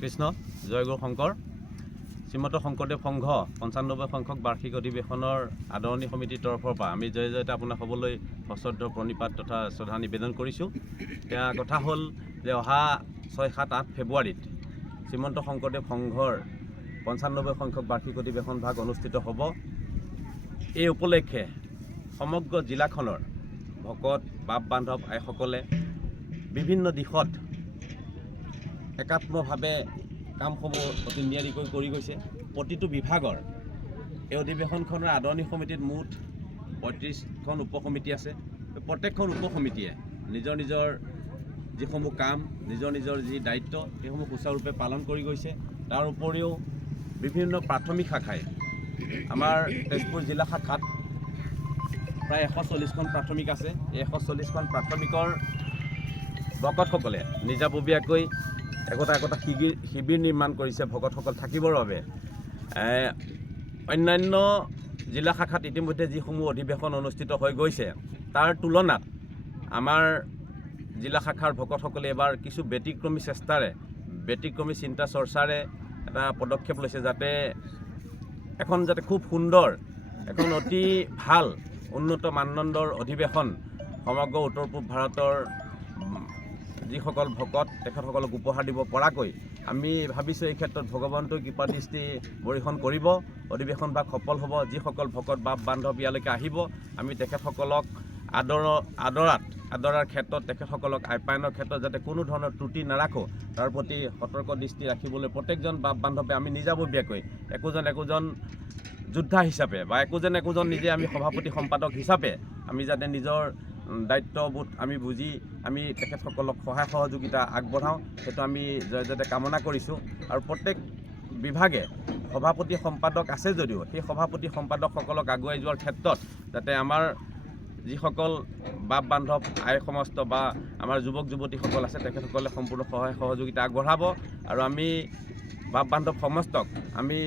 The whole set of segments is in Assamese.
কৃষ্ণ জয়গুৰু শংকৰ শ্ৰীমন্ত শংকৰদেৱ সংঘ ৯৫ সংখ্যক বাৰ্ষিক অধিৱেশনৰ আদৰণি সমিতিৰ তৰফৰ পৰা আমি জয় জয়তে আপোনাক হ'বলৈ সশ্ৰদ্ধ প্ৰণিপাত তথা শ্ৰদ্ধা নিবেদন কৰিছোঁ। এতিয়া কথা হ'ল যে অহা ৬, ৭, ৮ ফেব্ৰুৱাৰীত শ্ৰীমন্ত শংকৰদেৱ সংঘৰ ৯৫ সংখ্যক বাৰ্ষিক অধিৱেশন ভাগ অনুষ্ঠিত হ'ব। এই উপলক্ষে সমগ্ৰ জিলাখনৰ ভকত বাপ বান্ধৱ আইসকলে বিভিন্ন দিশত একাত্মভাৱে কামসমূহ অতি নিয়াৰিকৈ কৰি গৈছে। প্ৰতিটো বিভাগৰ এই অধিৱেশনখনৰ আদৰণি সমিতিত মুঠ ৩৫খন উপসমিতি আছে। প্ৰত্যেকখন উপসমিতিয়ে নিজৰ নিজৰ যিসমূহ কাম, নিজৰ নিজৰ যি দায়িত্ব সেইসমূহ সুচাৰুৰূপে পালন কৰি গৈছে। তাৰ উপৰিও বিভিন্ন প্ৰাথমিক শাখাই আমাৰ তেজপুৰ জিলা শাখাত প্ৰায় ১৪০খন প্ৰাথমিক আছে। এই ১৪০খন প্ৰাথমিকৰ ভকতসকলে নিজাববীয়াকৈ একোটা শিবিৰ নিৰ্মাণ কৰিছে ভকতসকল থাকিবৰ বাবে। অন্যান্য জিলা শাখাত ইতিমধ্যে যিসমূহ অধিৱেশন অনুষ্ঠিত হৈ গৈছে তাৰ তুলনাত আমাৰ জিলা শাখাৰ ভকতসকলে এবাৰ কিছু ব্যতিক্ৰমী চেষ্টাৰে, ব্যতিক্ৰমী চিন্তা চৰ্চাৰে এটা পদক্ষেপ লৈছে যাতে খুব সুন্দৰ এখন অতি ভাল উন্নত মানদণ্ডৰ অধিৱেশন সমগ্ৰ উত্তৰ পূব ভাৰতৰ যিসকল ভকত তেখেতসকলক উপহাৰ দিব পৰাকৈ আমি ভাবিছোঁ। এই ক্ষেত্ৰত ভগৱন্তৰ কৃপা দৃষ্টি বৰ্ষণ কৰিব, অধিৱেশন ভাগ সফল হ'ব। যিসকল ভকত বাপ বান্ধৱ ইয়ালৈকে আহিব আমি তেখেতসকলক আদৰাৰ ক্ষেত্ৰত, তেখেতসকলক আপ্যায়নৰ ক্ষেত্ৰত যাতে কোনো ধৰণৰ ত্ৰুটি নাৰাখোঁ তাৰ প্ৰতি সতৰ্ক দৃষ্টি ৰাখিবলৈ প্ৰত্যেকজন বাপ বান্ধৱে আমি নিজাববীয়াকৈ একোজন যোদ্ধা হিচাপে বা একোজন নিজে আমি সভাপতি সম্পাদক হিচাপে আমি যাতে নিজৰ দায়িত্ববোধ আমি বুজি আমি তেখেতসকলক সহায় সহযোগিতা আগবঢ়াওঁ, সেইটো আমি জয়তে কামনা কৰিছোঁ। আৰু প্ৰত্যেক বিভাগে সভাপতি সম্পাদক আছে যদিও সেই সভাপতি সম্পাদকসকলক আগুৱাই যোৱাৰ ক্ষেত্ৰত যাতে আমাৰ যিসকল বাপ বান্ধৱ আই সমস্ত বা আমাৰ যুৱক যুৱতীসকল আছে তেখেতসকলে সম্পূৰ্ণ সহায় সহযোগিতা আগবঢ়াব। আৰু আমি বাপ বান্ধৱ সমস্তক আমি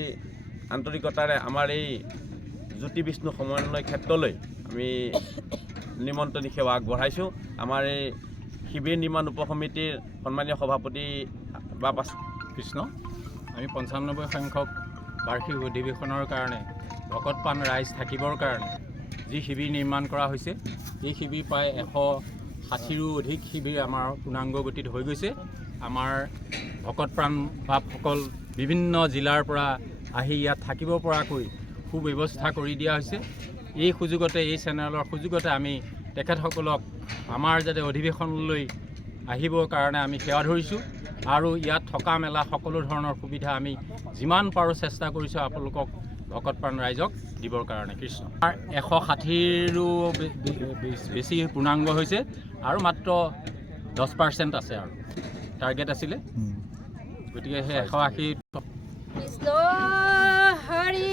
আন্তৰিকতাৰে আমাৰ এই জ্যোতি বিষ্ণু সমন্বয় ক্ষেত্ৰলৈ আমি নিমন্ত্ৰণী সেৱা আগবঢ়াইছোঁ। আমাৰ এই শিবিৰ নিৰ্মাণ উপসমিতিৰ সন্মানীয় সভাপতি বাপ কৃষ্ণ, আমি ৯৫ সংখ্যক বাৰ্ষিক অধিৱেশনৰ কাৰণে ভকতপ্ৰাণ ৰাইজ থাকিবৰ কাৰণে যি শিবিৰ নিৰ্মাণ কৰা হৈছে, এই শিবিৰ প্ৰায় ১৬০ৰো অধিক শিবিৰ আমাৰ পূৰ্ণাংগ গতিত হৈ গৈছে। আমাৰ ভকতপ্ৰাণ বাপসকল বিভিন্ন জিলাৰ পৰা আহি ইয়াত থাকিব পৰাকৈ সুব্যৱস্থা কৰি দিয়া হৈছে। এই সুযোগতে, এই চেনেলৰ সুযোগতে আমি তেখেতসকলক আমাৰ যাতে অধিৱেশনলৈ আহিবৰ কাৰণে আমি সেৱা ধৰিছোঁ। আৰু ইয়াত থকা মেলা সকলো ধৰণৰ সুবিধা আমি যিমান পাৰোঁ চেষ্টা কৰিছোঁ আপোনালোকক ভকতপ্ৰাণ ৰাইজক দিবৰ কাৰণে। কৃষ্ণ, ১৬০ৰো বেছি পূৰ্ণাংগ হৈছে আৰু মাত্ৰ 10% আছে আৰু টাৰ্গেট আছিলে। গতিকে সেই ১৮০ কৃষ্ণ হৰি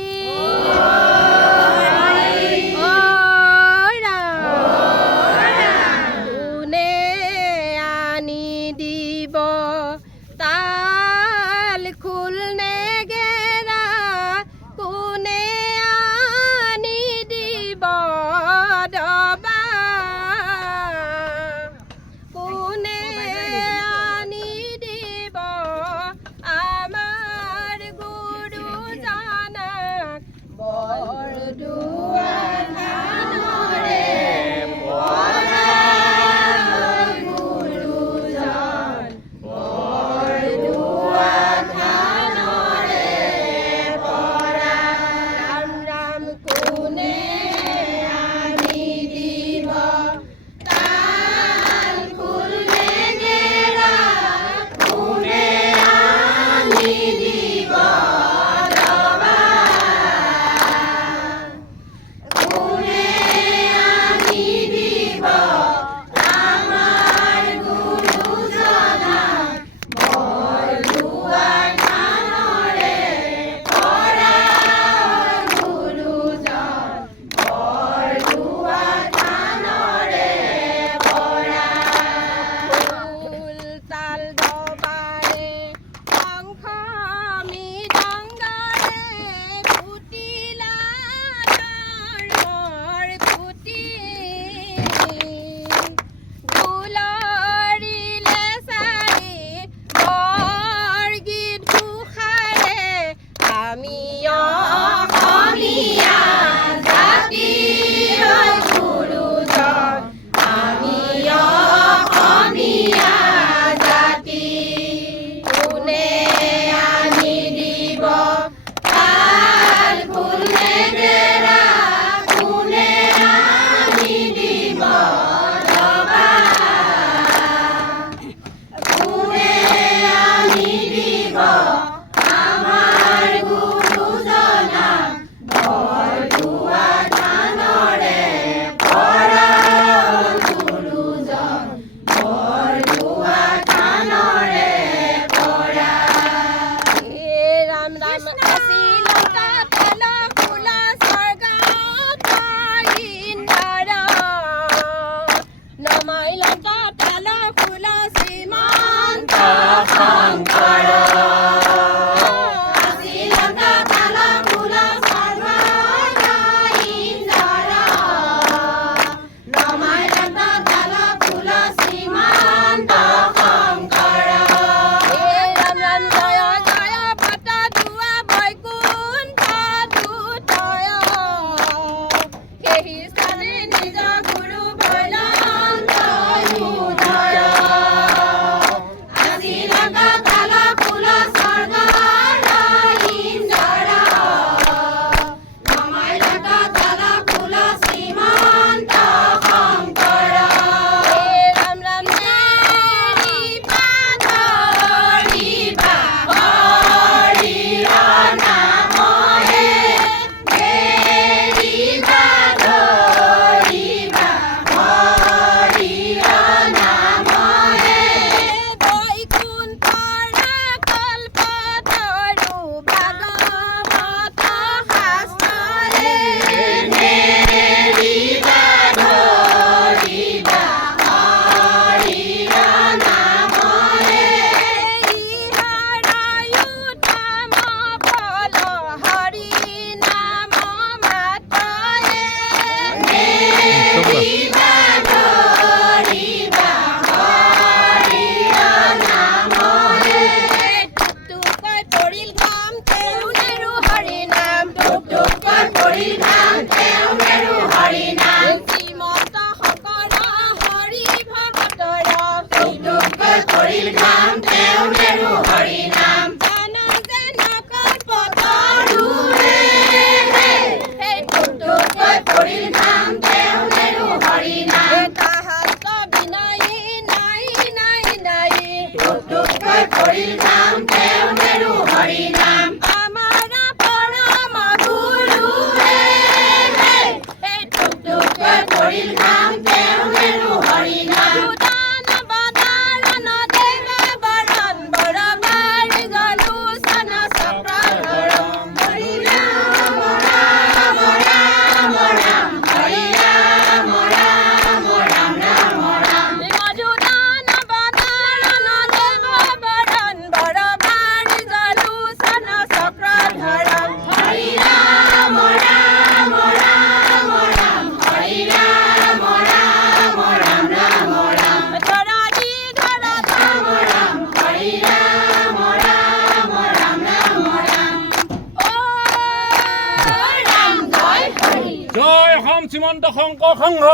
শ্ৰীমন্ত শংকৰ সংঘ,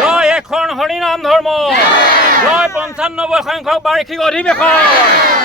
জয় এখন হৰিনাম ধৰ্ম, জয় 95 সংখ্যক বাৰ্ষিক অধিৱেশন।